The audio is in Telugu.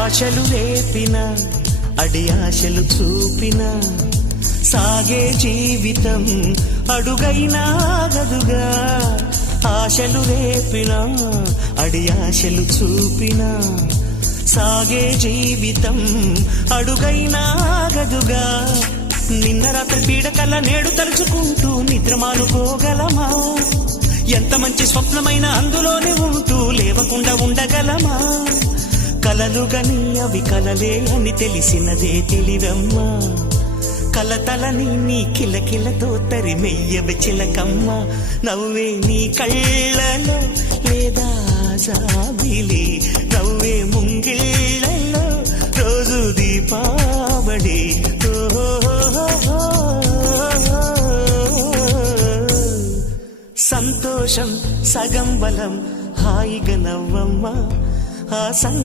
ఆశలు రేపిన అడి ఆశలు చూపిన సాగే జీవితం అడుగైనా గదుగా. ఆశలు రేపిన అడి ఆశలు చూపిన సాగే జీవితం అడుగైనా గదుగా. నిన్న రాత్రి పీడకల నేడు తలుచుకుంటూ నిద్రమానుకోగలమా? ఎంత మంచి స్వప్నమైన అందులోనే ఉంటూ లేవకుండా ఉండగలమా? కలలుగని అవి కలలే అని తెలిసినదే తెలివమ్మా. కలతలని నీ కిలకిలతో తరిమెయ్యవి చిలకమ్మ. నవ్వే నీ కళ్ళలో లేదా జాబిలి, నవ్వే ముంగిళ్ళలో రోజు దీపావళి. సంతోషం సగం బలం, హాయిగా నవ్వమ్మ. ఆ